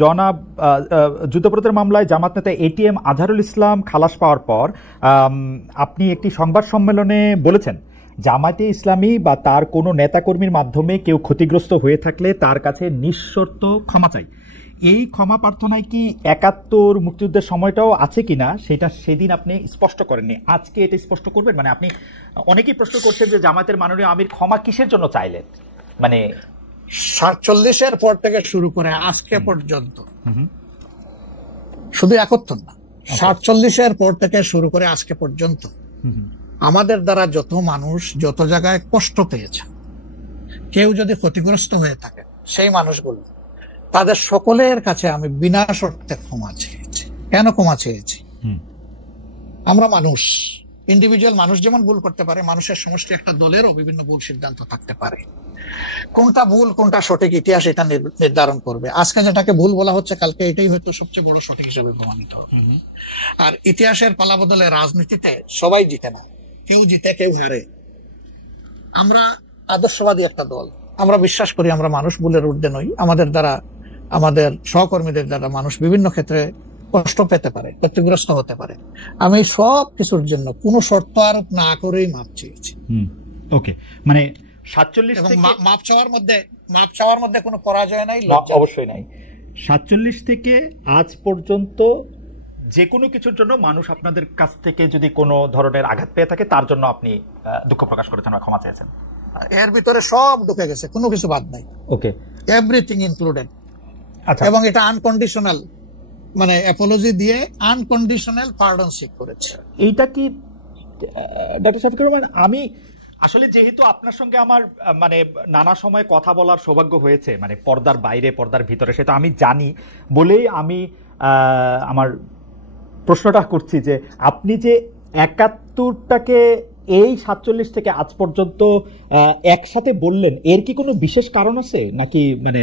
জনাব যুদ্ধাপরাধের মামলায় জামাত নেতা এটিএম আজহারুল ইসলাম খালাস পাওয়ার পর আপনি একটি সংবাদ সম্মেলনে বলেছেন, জামায়াতে ইসলামী বা তার কোনো নেতাকর্মীর মাধ্যমে কেউ ক্ষতিগ্রস্ত হয়ে থাকলে তার কাছে নিঃশর্ত ক্ষমা চাই। এই ক্ষমা প্রার্থনায় কি ৭১ মুক্তিযুদ্ধের সময়টাও আছে কিনা সেটা সেদিন আপনি স্পষ্ট করেননি, আজকে এটা স্পষ্ট করবেন? মানে আপনি অনেকেই প্রশ্ন করছেন যে জামায়াতের মাননীয় আমির ক্ষমা কিসের জন্য চাইলেন, মানে ৪৭-এর পর থেকে শুরু করে আজকে পর্যন্ত, শুধু ৭১ না, ৪৭-এর পর থেকে শুরু করে আজকে পর্যন্ত আমাদের দ্বারা যত মানুষ যত জায়গায় কষ্ট পেয়েছে, কেউ যদি ক্ষতিগ্রস্ত হয়ে থাকে, সেই মানুষগুলো তাদের সকলের কাছে আমি বিনা শর্তে ক্ষমা চেয়েছি। কেন ক্ষমা চেয়েছি? আমরা মানুষ, ইন্ডিভিজুয়াল মানুষ যেমন ভুল করতে পারে, মানুষের সমষ্টি একটা দলেরও বিভিন্ন ভুল সিদ্ধান্ত থাকতে পারে। কোনটা ভুল কোনটা সঠিক ইতিহাস এটা নির্ধারণ করবে। আজকে যেটাকে ভুল বলা হচ্ছে, কালকে এটাই হয়তো সবচেয়ে বড় সঠিক হিসেবে প্রমাণিত হবে। আর ইতিহাসের পালা বদলে রাজনীতিতে সবাই জিতে না, কেউ জিতে কেউ হারে। আমরা আদর্শবাদী একটা দল, আমরা বিশ্বাস করি আমরা মানুষ ভুলের ঊর্ধ্বে নই। আমাদের দ্বারা, আমাদের সহকর্মীদের দ্বারা মানুষ বিভিন্ন ক্ষেত্রে কষ্ট পেতে পারে, ক্ষতিগ্রস্ত হতে পারে। আমি সব কিছুর জন্য কোনো শর্ত আরোপ না করেই মাপ চেয়েছি। ওকে, মানে ৪৭ থেকে মাপ চাওয়ার মধ্যে কোনো পরাজয় নাই, অবশ্যই নাই। ৪৭ থেকে আজ পর্যন্ত যে কোনো কিছুর জন্য মানুষ আপনাদের কাছ থেকে যদি কোনো ধরনের আঘাত পেয়ে থাকে তার জন্য আপনি দুঃখ প্রকাশ করেছেন বা ক্ষমা চেয়েছেন। এর ভিতরে সব ঢুকে গেছে, কোনো কিছু বাদ নাই। ওকে, এভরিথিং ইনক্লুডেড। আচ্ছা, এবং এটা আনকন্ডিশনাল, মানে অ্যাপোলজি দিয়ে আনকন্ডিশনাল পার্ডন সিক করেছে। এইটা কি ডক্টর শফিকুর রহমান, আমি আসলে যেহেতু আপনার সঙ্গে আমার মানে নানা সময় কথা বলার সৌভাগ্য হয়েছে, মানে পর্দার বাইরে পর্দার ভিতরে, সেটা আমি জানি বলেই আমি আমার প্রশ্নটা করছি যে আপনি যে ৭১টাকে এই ৪৭ থেকে আজ পর্যন্ত একসাথে বললেন, এর কি কোনো বিশেষ কারণ আছে নাকি? মানে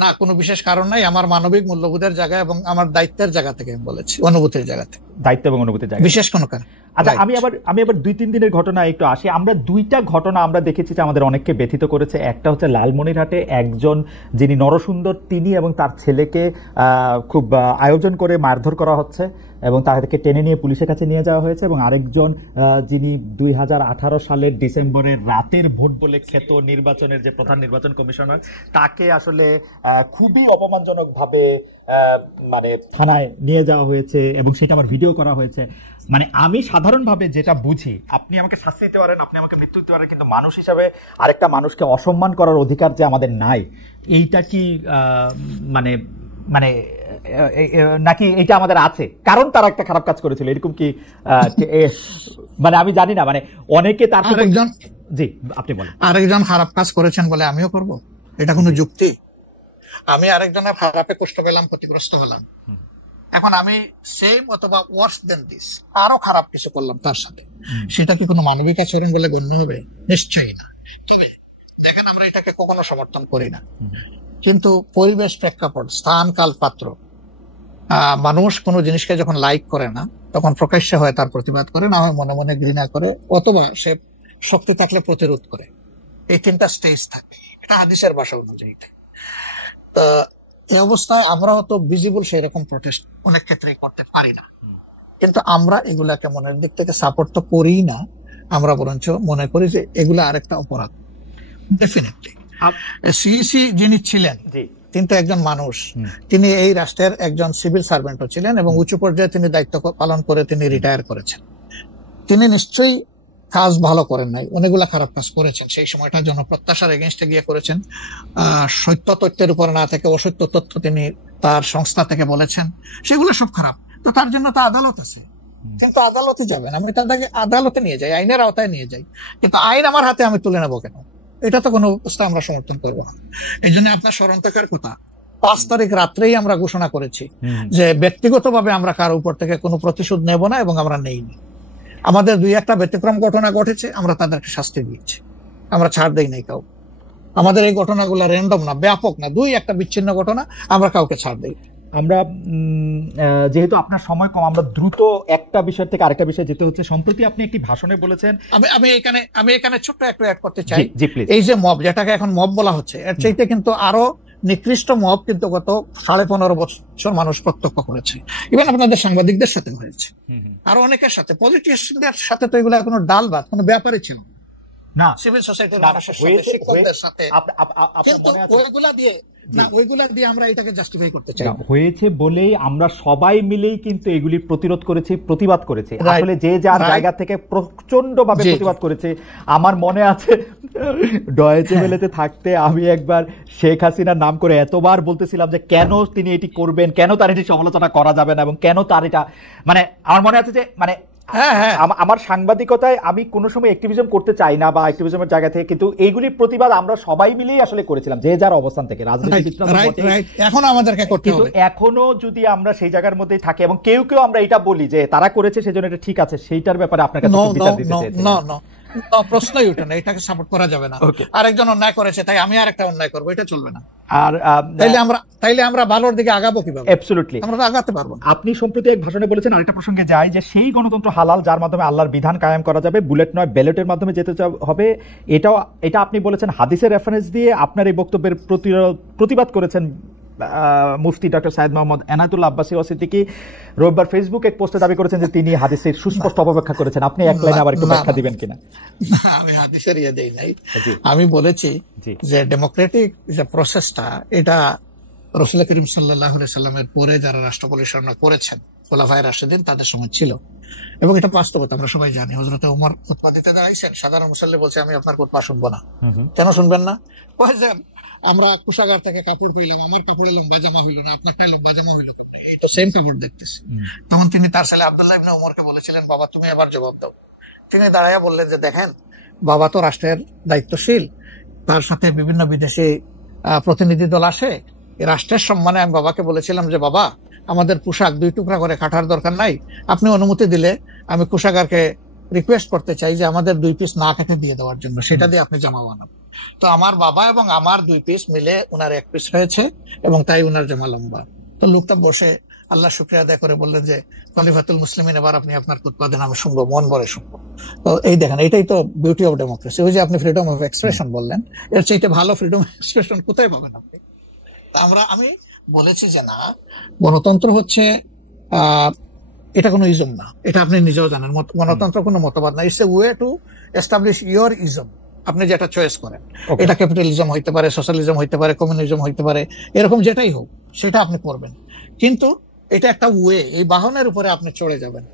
না, কোনো বিশেষ কারণ নাই। আমার মানবিক মূল্যবোধের জায়গা এবং আমার দায়িত্বের জায়গা থেকে বলেছি, অনুভূতির জায়গা থেকে, দায়িত্ব এবং অনুভূতির জায়গা, বিশেষ কোনো কারণ। আচ্ছা, আমি আবার ২-৩ দিনের ঘটনা একটু আসি। আমরা দুইটা ঘটনা আমরা দেখেছি যে আমাদের অনেককে ব্যথিত করেছে। একটা হচ্ছে লালমনিরহাটে একজন যিনি নরসুন্দর, তিনি এবং তার ছেলেকে খুব আয়োজন করে মারধর করা হচ্ছে এবং তাদেরকে টেনে নিয়ে পুলিশের কাছে নিয়ে যাওয়া হয়েছে। এবং আরেকজন যিনি ২০১৮ সালের ডিসেম্বরের রাতের ভোট বলে খ্যাত নির্বাচনের যে প্রধান নির্বাচন কমিশনার, তাকে আসলে খুবই অপমানজনকভাবে মানে থানায় নিয়ে যাওয়া হয়েছে এবং সেটা আবার ভিডিও করা হয়েছে। মানে আমি সাধারণভাবে যেটা বুঝি, আপনি আমাকে শাস্তি দিতে পারেন, আপনি আমাকে মৃত্যু দিতে পারেন, কিন্তু মানুষ হিসাবে আরেকটা মানুষকে অসম্মান করার অধিকার যে আমাদের নাই, এইটা কি মানে মানে নাকি এটা আমাদের আছে কারণ তারা একটা খারাপ কাজ করেছিল, এরকম কি? মানে আমি জানি না, মানে অনেকে তার জি আপনি বলেন আরেকজন খারাপ কাজ করেছেন বলে আমিও করব, এটা কোনো যুক্তি? আমি আরেকজনের খারাপে কষ্ট পেলাম, ক্ষতিগ্রস্ত হলাম, এখন আমি সেম অথবা ওয়ার্স দেন দিস আরো খারাপ কিছু করলাম তার সাথে, সেটা কি কোনো মানবিক আচরণ বলে গণ্য হবে? নিশ্চয়ই না। তবে দেখেন, আমরা এটাকে কখনো সমর্থন করি না, কিন্তু পরিবেশ, প্রেক্ষাপট, স্থান, কাল, পাত্র, মানুষ কোনো জিনিসকে যখন লাইক করে না তখন প্রকাশ্যে হয় তার প্রতিবাদ করে, না হয় মনে মনে ঘৃণা করে, অথবা সে শক্তি থাকলে প্রতিরোধ করে। এই তিনটা স্টেজ থাকে, এটা হাদিসের ভাষা অনুযায়ী। তো এই অবস্থায় আমরা হয়তো ভিজিবল সেই রকম প্রটেস্ট অনেক ক্ষেত্রেই করতে পারি না, কিন্তু আমরা এগুলাকে মনের দিক থেকে সাপোর্ট তো করি না, আমরা বরঞ্চ মনে করি যে এগুলা আরেকটা অপরাধ। ডেফিনেটলি সিইসি যিনি ছিলেন তিনি তো একজন মানুষ, তিনি এই রাষ্ট্রের একজন সিভিল সার্ভেন্টও ছিলেন এবং উঁচু পর্যায়ে তিনি দায়িত্ব পালন করে তিনি রিটায়ার করেছেন। তিনি নিশ্চয়ই কাজ ভালো করেন নাই, অনেকগুলা খারাপ কাজ করেছেন। সেই সময়টা জনপ্রত্যাশার এগেইনস্টে গিয়ে করেছেন, সত্য তথ্যের উপর না থেকে অসত্য তথ্য তিনি তার সংস্থা থেকে বলেছেন, সেগুলো সব খারাপ। তো তার জন্য তো আদালত আছে, কিন্তু আদালতে যাবেন, আমি তাদেরকে আদালতে নিয়ে যাই, আইনের আওতায় নিয়ে যাই, কিন্তু আইন আমার হাতে আমি তুলে নেবো কেন? এটা তো কোনো অবস্থা আমরা সমর্থন করবো না। এই জন্য আপনার স্মরণ থাকার কথা, ৫ তারিখ রাত্রেই আমরা ঘোষণা করেছি যে ব্যক্তিগতভাবে আমরা কারো উপর থেকে কোনো প্রতিশোধ নেব না এবং আমরা নেইনি। আমাদের ২-১টা ব্যতিক্রম ঘটনা ঘটেছে, আমরা তাদেরকে শাস্তি দিয়েছি, আমরা ছাড় দেই নাই কাউ। আমাদের এই ঘটনাগুলো র্যান্ডম না, ব্যাপক না, ২-১টা বিচ্ছিন্ন ঘটনা, আমরা কাউকে ছাড় দেই। আমরা যেহেতু আপনার সময় কম, আমরা দ্রুত একটা বিষয় থেকে আরেকটা বিষয় যেতে হচ্ছে। সম্প্রতি আপনি একটি ভাষণে বলেছেন, আমি এখানে ছোট্ট একটু অ্যাড করতে চাই, এই যে মব, যেটাকে এখন মব বলা হচ্ছে, এর চাইতে কিন্তু আরো নিকৃষ্ট মব কিন্তু গত 15.5 বছর মানুষ প্রত্যক্ষ করেছে। ইভেন আপনাদের সাংবাদিকদের সাথে হয়েছে, আরো অনেকের সাথে, পলিটিশিয়ানদের সাথে তো এগুলো কোনো ডাল ভাত, কোনো ব্যাপারই ছিল না, সিভিল সোসাইটির মানুষের সাথে, শিক্ষকদের সাথে। কিন্তু ওইগুলা দিয়ে আমরা এটাকে জাস্টিফাই করতে চাই হয়েছে বলেই আমরা সবাই মিলেই কিন্তু এগুলি প্রতিরোধ করেছি, প্রতিবাদ করেছি। আসলে যে যার জায়গা থেকে প্রচন্ড ভাবে প্রতিবাদ করেছে। আমার মনে আছে ডয়েচে ওয়েলেতে থাকতে আমি একবার শেখ হাসিনার নাম করে এতবার বলতেছিলাম যে কেন তিনি এটি করবেন, কেন তার এটি সমালোচনা করা যাবে না, এবং কেন তার এটা, মানে আমার মনে আছে যে মানে আমার সাংবাদিকতায় আমি কোনো সময় অ্যাক্টিভিজম করতে চাই না বা অ্যাক্টিভিজমের জায়গা থেকে, কিন্তু এইগুলির প্রতিবাদ আমরা সবাই মিলেই আসলে করেছিলাম, যে যার অবস্থান থেকে। এখনো আমাদেরকে করতে হবে, এখনো যদি আমরা সেই জায়গার মধ্যেই থাকি এবং কেউ কেউ আমরা এটা বলি যে তারা করেছে সেজন্য এটা ঠিক আছে, সেইটার ব্যাপারে আপনার কাছে বিচার দিতে চাইছি। প্রশ্নই উঠে না, এটাকে সাপোর্ট করা যাবে না। আরেকজন অন্যায় করেছে তাই আমি আরেকটা অন্যায় করবো, এটা চলবে না। আর তাইলে আমরা ভালোর দিকে আগাবো কিভাবে? অ্যাবসলিউটলি আমরা আগাতে পারবো। আপনি সম্প্রতি এক ভাষণে বলেছেন, আরেকটা প্রসঙ্গে যাই, যে সেই গণতন্ত্র হালাল যার মাধ্যমে আল্লাহর বিধান কায়েম করা যাবে, বুলেট নয় ব্যালটের মাধ্যমে যেতে হবে। এটা আপনি বলেছেন হাদিসের রেফারেন্স দিয়ে। আপনার এই বক্তব্যের প্রতিবাদ করেছেন মুফতি ডক্টর সাইদ মোহাম্মদ এনায়েতুল্লাহ আব্বাসী সিদ্দিকী। রোববার ফেসবুক এক পোস্টে দাবি করেছেন যে তিনি হাদিসের সুস্পষ্ট অপব্যাখ্যা করেছেন। আপনি এক লাইনে আবার একটু ব্যাখ্যা দিবেন কিনা? আমি হাদিসের দেই নাই, আমি বলেছি যে ডেমোক্রেটিক যে প্রসেসটা, এটা রাসূল করিম সাল্লাল্লাহু আলাইহি সাল্লামের পরে যারা রাষ্ট্র পরিচালনা করেছেন খোলাফায়ে রাশিদিন তাদের সময় ছিল, এবং এটা বাস্তবতা আমরা সবাই জানি। হযরত ওমর খুতবা দিতে দাঁড়াইছেন, সাধারণ মুসল্লি বলছে আমি আপনার খুতবা শুনবো না। কেন শুনবেন না? আমরা কোষাগার থেকে কাপড় পেলাম, আমার কাপড় এলাম বাজামা হইল না, আপনারটা এলাম বাজামা হইল, এটা সেম কাপড় দেখতেছি। তখন তিনি তার ছেলে আব্দুল্লাহ ইবনে ওমরকে বলেছিলেন, বাবা তুমি এবার জবাব দাও। তিনি দাঁড়াইয়া বললেন যে দেখেন বাবা তো রাষ্ট্রের দায়িত্বশীল, তার সাথে বিভিন্ন বিদেশি প্রতিনিধি দল আসে, রাষ্ট্রের সম্মানে আমি বাবাকে বলেছিলাম যে বাবা আমাদের পোশাক 2 টুকরা করে কাটার দরকার নাই, আপনি অনুমতি দিলে আমি কোষাগারকে রিকোয়েস্ট করতে চাই যে আমাদের 2 পিস না কেটে দিয়ে দেওয়ার জন্য, সেটা দিয়ে আপনি জামা বানাবেন। তো আমার বাবা এবং আমার 2 পিস মিলে উনার 1 পিস হয়েছে, এবং তাই উনার জামা লম্বা। তো লোকটা বসে আল্লাহ শুকরিয়া আদায় করে বললেন যে খলিফাতুল মুসলিমিন, এবার আপনি আপনার খুতবা দেন, আমি শুনবো, মন ভরে শুনবো। তো এই দেখেন, এটাই তো বিউটি অফ ডেমোক্রেসি। ওই যে আপনি ফ্রিডম অফ এক্সপ্রেশন বললেন, এর চাইতে ভালো ফ্রিডম অফ এক্সপ্রেশন কোথায় পাবেন আপনি? আমি বলেছি যে না, গণতন্ত্র হচ্ছে এটা কোনো ইজম না, এটা আপনি নিজেও জানেন। গণতন্ত্র কোনো মতবাদ না, it's a way to establish your ism. আপনি যেটা চয়েস করেন, এটা ক্যাপিটালিজম হইতে পারে, সোশ্যালিজম হইতে পারে, কমিউনিজম হইতে পারে, এরকম যেটাই হোক সেটা আপনি করবেন, কিন্তু এটা একটা ওয়ে, এই বাহনের উপরে আপনি চড়ে যাবেন।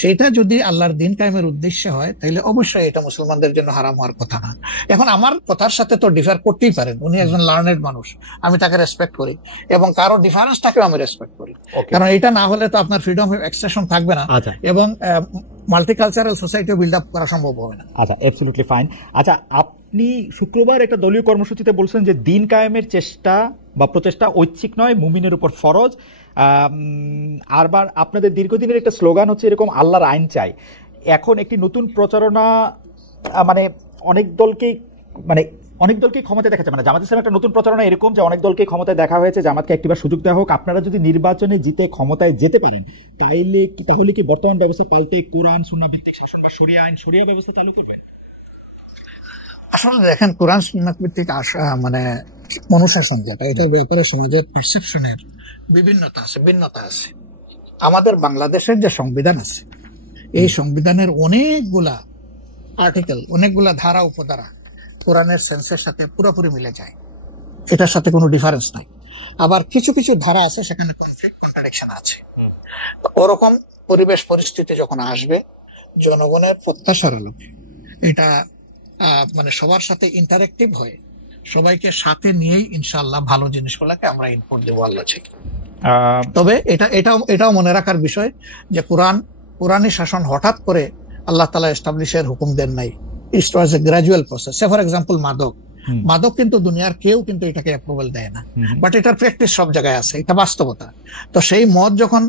সেটা যদি আল্লাহর দিন কায়েমের উদ্দেশ্যে হয় তাহলে অবশ্যই এটা মুসলমানদের জন্য হারাম হওয়ার কথা না। এখন আমার কথার সাথে তো ডিফার করতেই পারেন, উনি একজন লার্নেড মানুষ, আমি তাকে রেসপেক্ট করি, এবং কারো ডিফারেন্সটাকেও আমি রেসপেক্ট করি, কারণ এটা না হলে তো আপনার ফ্রিডম অফ এক্সপ্রেশন থাকবে না, এবং মাল্টিকালচারাল সোসাইটি বিল্ড আপ করা সম্ভব হবে না। আচ্ছা, অ্যাবসলিউটলি ফাইন। আচ্ছা, আপনি শুক্রবার একটা দলীয় কর্মসূচিতে বলছেন যে দিন কায়েমের চেষ্টা বা প্রচেষ্টা ঐচ্ছিক নয়, মুমিনের উপর ফরজ। আরবার আপনাদের দীর্ঘদিনের একটা স্লোগান হচ্ছে এরকম, আল্লাহর আইন চাই। এখন একটি নতুন প্রচারণা, মানে অনেক দলকে ক্ষমতায় দেখা যায়, মানে জামাত ইসলামের একটা নতুন প্রচারণা এরকম যে অনেক দলকে ক্ষমতায় দেখা হয়েছে, জামাতকে একটিবার সুযোগ দেওয়া হোক, আপনারা যদি নির্বাচনে জিতে ক্ষমতায় যেতে পারেন তাহলে কি বর্তমান ব্যবস্থা পাল্টে কোরআন সুন্নাহ ভিত্তিক শাসন বা শরিয়া আইন, শরিয়া ব্যবস্থা চালু করবেন? আসলে দেখেন, কোরআন সুন্নাহ ভিত্তিক মানে অনুশাসন যেটা, এটার ব্যাপারে সমাজের পারসেপশনের ভিন্নতা আছে। আমাদের বাংলাদেশের যে সংবিধান আছে, এই সংবিধানের অনেকগুলা আর্টিকেল, অনেকগুলা ধারা উপধারা কোরআনের সেন্সের সাথে পুরোপুরি মিলে যায়, এটার সাথে কোনো ডিফারেন্স নাই। আবার কিছু কিছু ধারা আছে সেখানে কনফ্লিক্ট, কন্ট্রাডিকশন আছে। ওরকম পরিবেশ পরিস্থিতি যখন আসবে, জনগণের প্রত্যাশার আলোকে এটা মানে সবার সাথে ইন্টারেক্টিভ হয়ে সবাইকে সাথে নিয়েই ইনশাআল্লাহ ভালো জিনিসগুলোকে আমরা ইনপুট দেবো আল্লাহ থেকে। তবে এটাও মনে রাখার বিষয় যে কোরআনী শাসন হঠাৎ করে আল্লাহ তাআলা এস্টাবলিশের হুকুম দেন নাই, it was a gradual process. For example মাদক কিন্তু দুনিয়ার কেউ কিন্তু এটাকে অ্যাপ্রুভাল দেয় না, বাট এটার প্র্যাকটিস সব জায়গায় আছে, এটা বাস্তবতা। তো সেই মদ যখন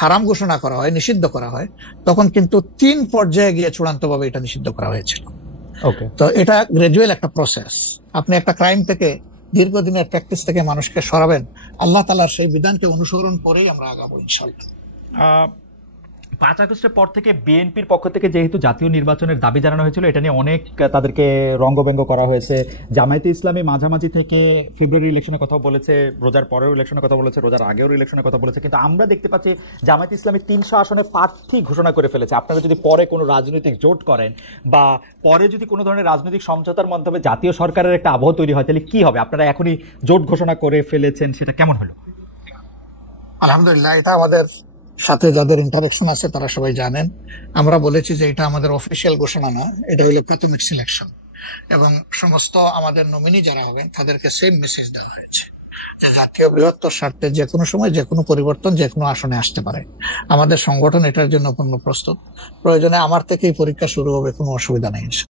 হারাম ঘোষণা করা হয়, নিষিদ্ধ করা হয়, তখন কিন্তু 3 পর্যায়ে গিয়ে চূড়ান্তভাবে এটা নিষিদ্ধ করা হয়েছিল। তো এটা গ্রাজুয়াল একটা প্রসেস। আপনি একটা ক্রাইম থেকে, দীর্ঘদিনের প্র্যাকটিস থেকে মানুষকে সরাবেন, আল্লাহ তাআলার সেই বিধানকে অনুসরণ করেই আমরা আগাবো ইনশাআল্লাহ। 5 আগস্টের পর থেকে বিএনপির পক্ষ থেকে যেহেতু জাতীয় নির্বাচনের দাবি জানানো হয়েছিল, এটা নিয়ে অনেক তাদেরকে রঙ্গব্যঙ্গ করা হয়েছে। জামায়াতে ইসলামী মাঝামাঝি থেকে ফেব্রুয়ারি ইলেকশনের কথা বলেছে, রোজার পরেও ইলেকশনের কথা বলেছে, রোজার আগেও ইলেকশনের কথা বলেছে, কিন্তু আমরা দেখতে পাচ্ছি জামায়াতে ইসলামী 300 আসনে প্রার্থী ঘোষণা করে ফেলেছে। আপনারা যদি পরে কোনো রাজনৈতিক জোট করেন বা পরে যদি কোনো ধরনের রাজনৈতিক সমঝোতার মাধ্যমে জাতীয় সরকারের একটা আবহ তৈরি হয়, তাহলে কি হবে? আপনারা এখনই জোট ঘোষণা করে ফেলেছেন, সেটা কেমন হলো? আলহামদুলিল্লাহ, এটা আমাদের সাথে যাদের ইন্টারাকশন আছে তারা সবাই জানেন। আমরা বলেছি যে এটা আমাদের অফিসিয়াল ঘোষণা না, এটা হলো প্রাথমিক সিলেকশন, এবং সমস্ত আমাদের নমিনি যারা হবেন তাদেরকে সেম মেসেজ দেওয়া হয়েছে যে জাতীয় বৃহত্তর স্বার্থে যে কোনো সময় যে কোনো পরিবর্তন যে কোনো আসনে আসতে পারে। আমাদের সংগঠন এটার জন্য পূর্ণ প্রস্তুত। প্রয়োজনে আমার থেকেই পরীক্ষা শুরু হবে, কোনো অসুবিধা নেই।